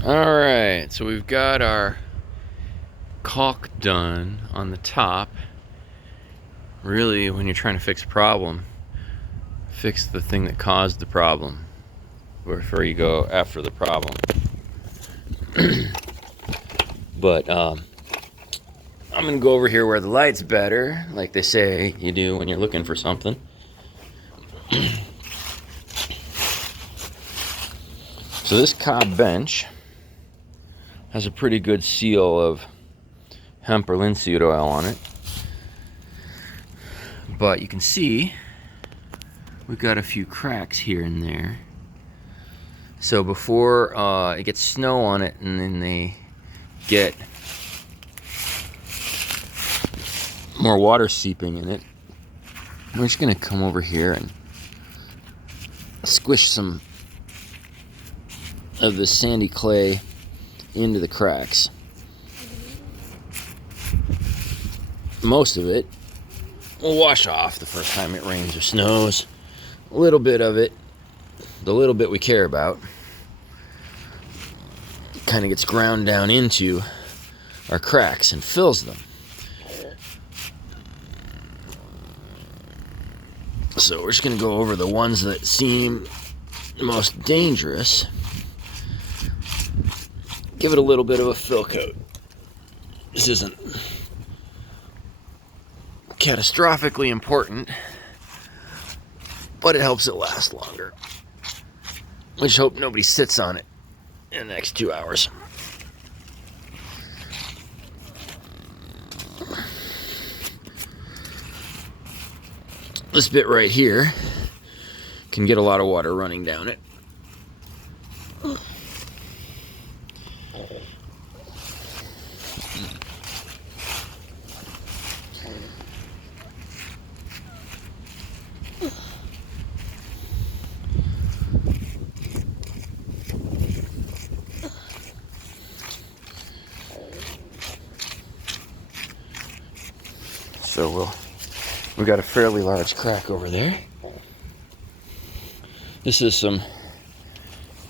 Alright, so we've got our caulk done on the top. Really, when you're trying to fix a problem, fix the thing that caused the problem before you go after the problem. But I'm gonna go over here where the light's better, like they say you do when you're looking for something. So this Cobb bench has a pretty good seal of hemp or linseed oil on it, but you can see we've got a few cracks here and there. So before it gets snow on it and then they get more water seeping in it, we're just gonna come over here and squish some of the sandy clay into the cracks. Most of it will wash off the first time it rains or snows. A little bit of it, the little bit we care about, kind of gets ground down into our cracks and fills them. So we're just going to go over the ones that seem most dangerous. Give it a little bit of a fill coat. This isn't catastrophically important, but it helps it last longer. I just hope nobody sits on it in the next 2 hours. This bit right here can get a lot of water running down it. So we've got a fairly large crack over there. This is some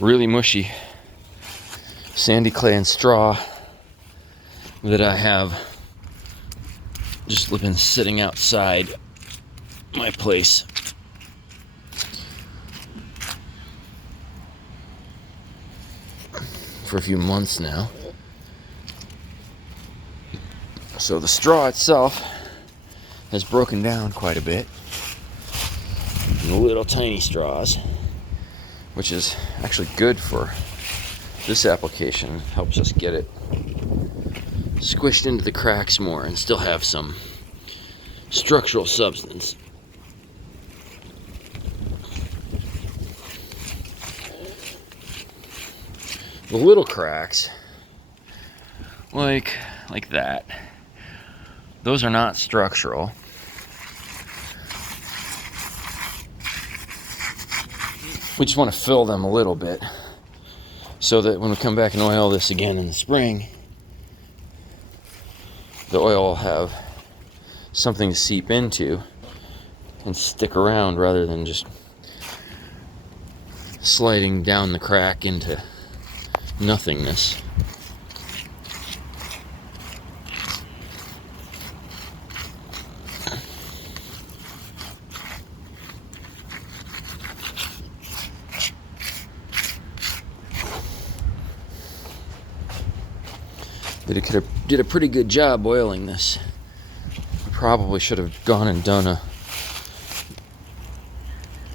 really mushy sandy clay and straw that I have just been sitting outside my place for a few months now. So the straw itself has broken down quite a bit into little tiny straws, which is actually good for this application. It helps us get it squished into the cracks more and still have some structural substance. The little cracks, like that, those are not structural. We just want to fill them a little bit so that when we come back and oil this again in the spring, the oil will have something to seep into and stick around rather than just sliding down the crack into nothingness. Did a pretty good job oiling this. I probably should have gone and done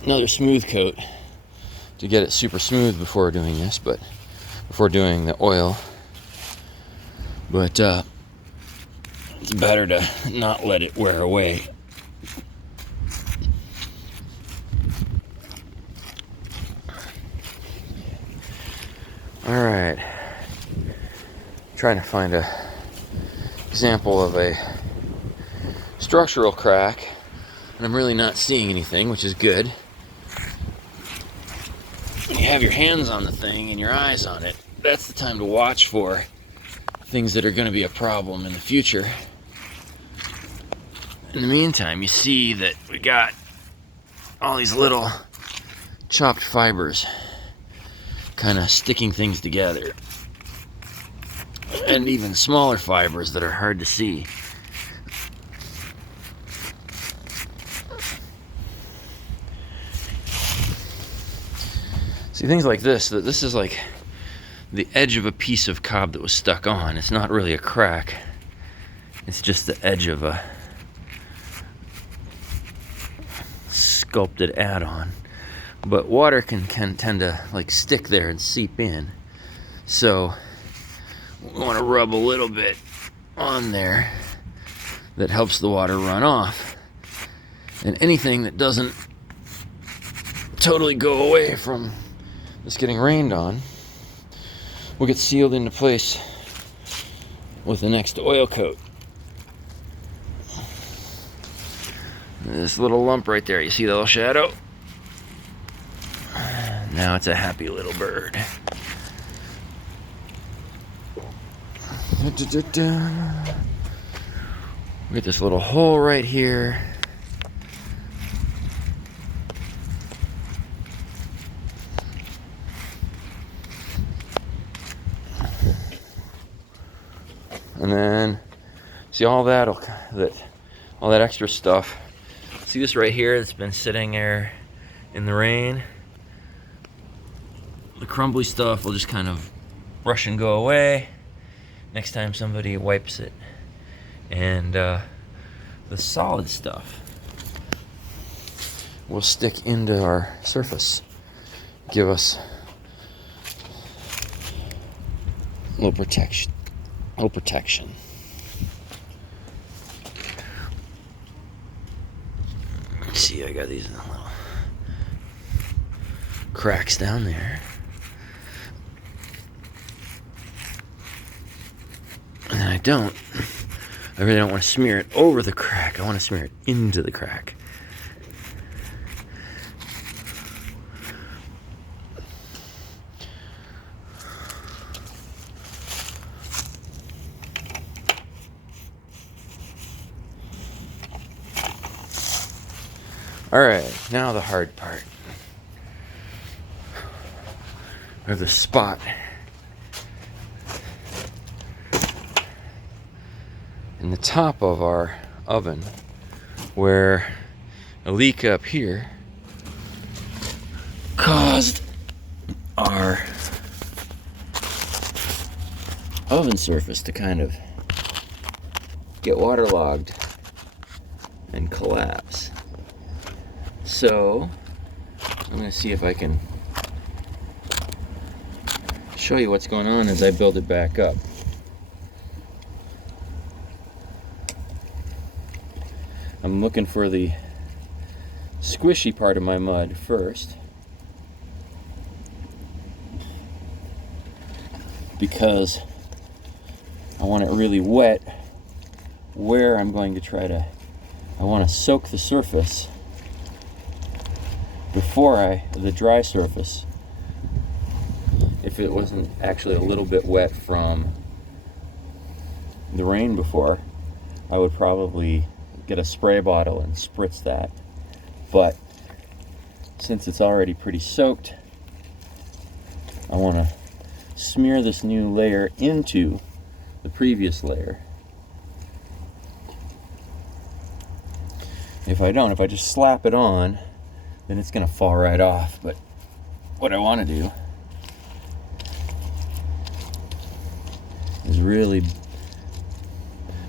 another smooth coat to get it super smooth before doing this, but before doing the oil. But it's better to not let it wear away. All right. Trying to find a example of a structural crack, and I'm really not seeing anything, which is good. When you have your hands on the thing and your eyes on it, that's the time to watch for things that are going to be a problem in the future. In the meantime, you see that we got all these little chopped fibers kind of sticking things together. And even smaller fibers that are hard to see. See, things like this, this is like the edge of a piece of cob that was stuck on. It's not really a crack. It's just the edge of a sculpted add-on. But water can tend to like stick there and seep in. So we want to rub a little bit on there that helps the water run off. And anything that doesn't totally go away from this getting rained on will get sealed into place with the next oil coat. This little lump right there, you see the little shadow? Now it's a happy little bird. We get this little hole right here. And then see all that extra stuff. See this right here that's been sitting there in the rain? The crumbly stuff will just kind of brush and go away next time somebody wipes it. And the solid stuff will stick into our surface, give us a little protection. See, I got these little cracks down there. And I really don't want to smear it over the crack. I want to smear it into the crack. All right, now the hard part, or the spot in the top of our oven where a leak up here caused our oven surface to kind of get waterlogged and collapse. So I'm going to see if I can show you what's going on as I build it back up. I'm looking for the squishy part of my mud first, because I want it really wet where I'm going to I want to soak the surface before the dry surface. If it wasn't actually a little bit wet from the rain before, I would probably get a spray bottle and spritz that. But since it's already pretty soaked, I want to smear this new layer into the previous layer. If I just slap it on, then it's going to fall right off. But what I want to do is really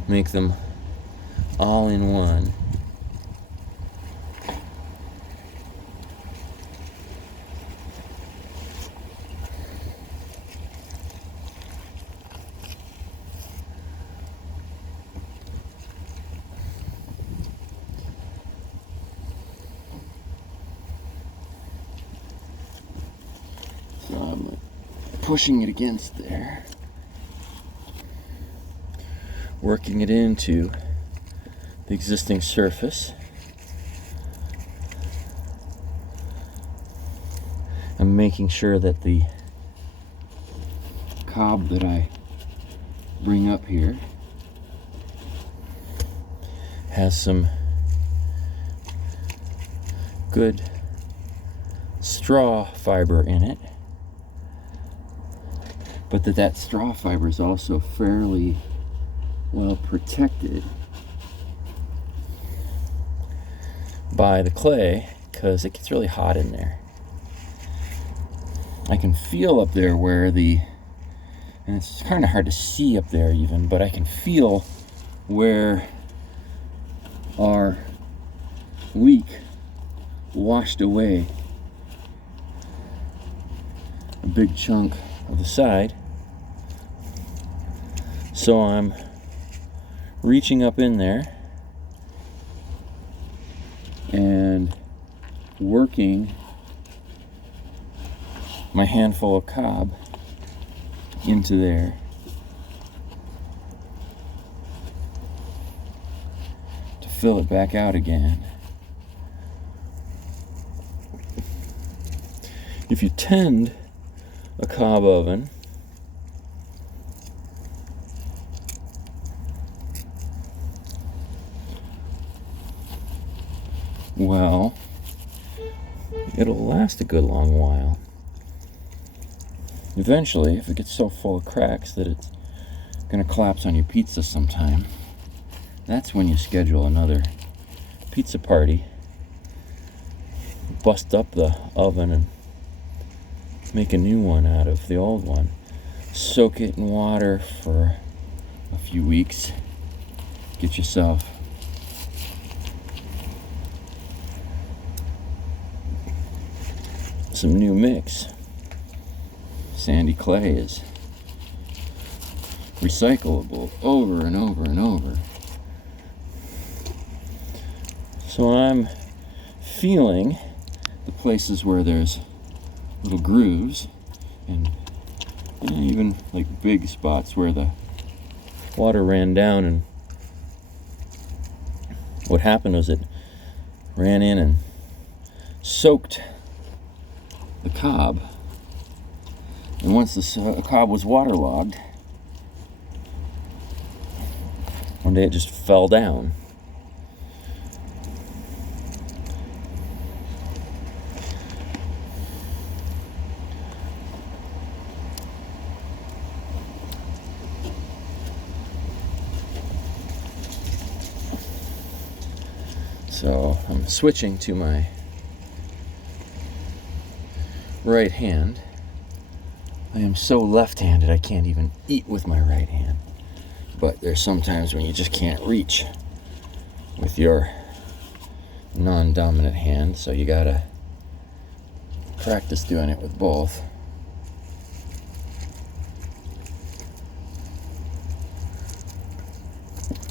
make them all in one. So I'm pushing it against there, working it into the existing surface. I'm making sure that the cob that I bring up here has some good straw fiber in it, but that straw fiber is also fairly well protected by the clay, because it gets really hot in there. I can feel up there where and it's kind of hard to see up there even, but I can feel where our leak washed away a big chunk of the side. So I'm reaching up in there and working my handful of cob into there to fill it back out again. If you tend a cob oven, well, it'll last a good long while. Eventually, if it gets so full of cracks that it's going to collapse on your pizza sometime, that's when you schedule another pizza party. Bust up the oven and make a new one out of the old one. Soak it in water for a few weeks. Get yourself some new mix. Sandy clay is recyclable over and over and over. So I'm feeling the places where there's little grooves and even like big spots where the water ran down, and what happened was it ran in and soaked the cob. And once the cob was waterlogged, one day it just fell down. So I'm switching to my right hand. I am so left-handed I can't even eat with my right hand. But there's sometimes when you just can't reach with your non-dominant hand, so you gotta practice doing it with both.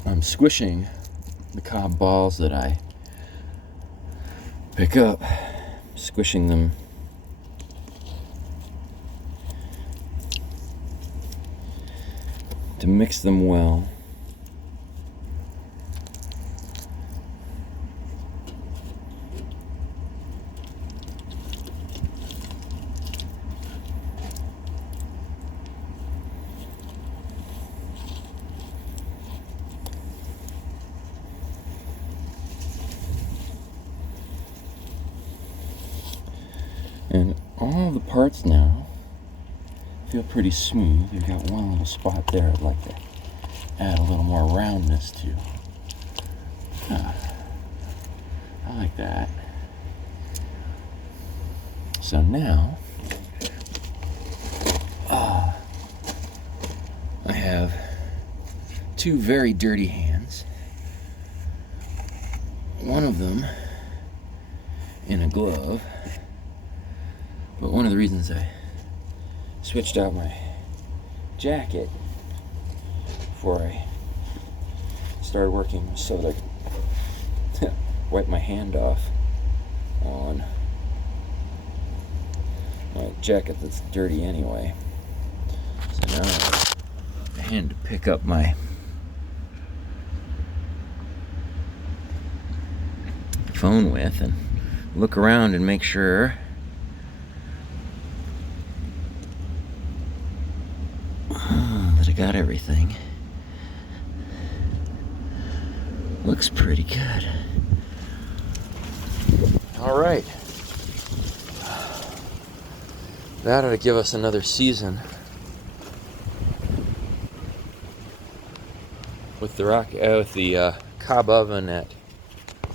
I'm squishing the cob balls that I pick up, squishing them to mix them well. And all the parts now feel pretty smooth. You've got one little spot there I'd like to add a little more roundness to. I like that. So now I have two very dirty hands. One of them in a glove. But one of the reasons I switched out my jacket before I started working was so that I could wipe my hand off on my jacket that's dirty anyway. So now I have a hand to pick up my phone with and look around and make sure that I got everything. Looks pretty good. All right. That ought to give us another season with the cob oven at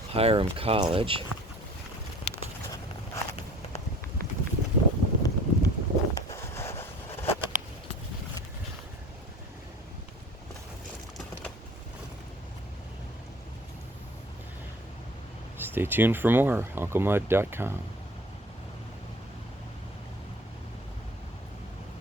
Hiram College. Stay tuned for more. UncleMud.com.